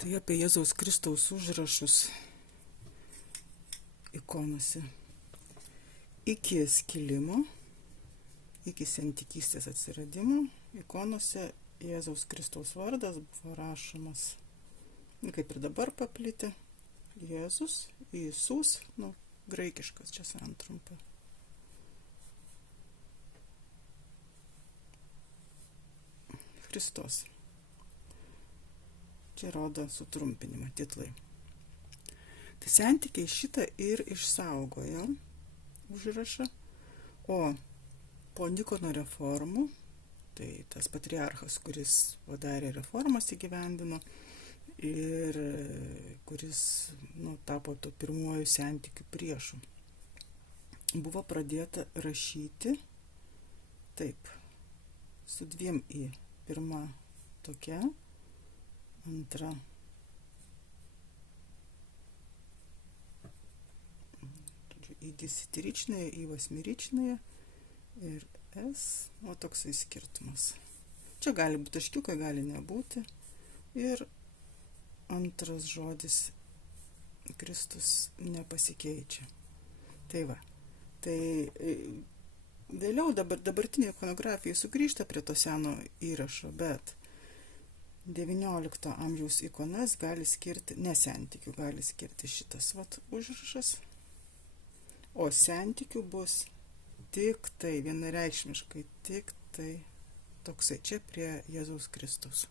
Tai apie Jėzaus Kristaus užrašus ikonose. Iki skilimo, iki sentikystės atsiradimo, ikonose Jėzaus Kristaus vardas buvo rašomas, kaip ir dabar paplitę, Jėzus, Iisus, graikiškas čia santrumpa. Kristos. Čia rodo sutrumpinimą, titlai. Tai sentikiai šitą ir išsaugojo užrašą, o po Nikono reformų, tai tas patriarchas, kuris padarė reformas įgyvendino ir kuris tapo to pirmuoju sentikių priešu, buvo pradėta rašyti taip, su dviem į. Pirma tokia, antra į deseteričnąją, į vasmeričnąją ir S, toksai skirtumas. Čia gali būti taškiukai, gali nebūti. Ir antras žodis Kristus nepasikeičia. Tai va. Tai vėliau dabartinė ikonografija sugrįžta prie to seno įrašo, bet 19 amžiaus ikonas gali skirti, ne sentikių, gali skirti šitas užrašas, o sentikių bus tik tai, vienareikšmiškai, tik tai toksai čia prie Jėzaus Kristaus.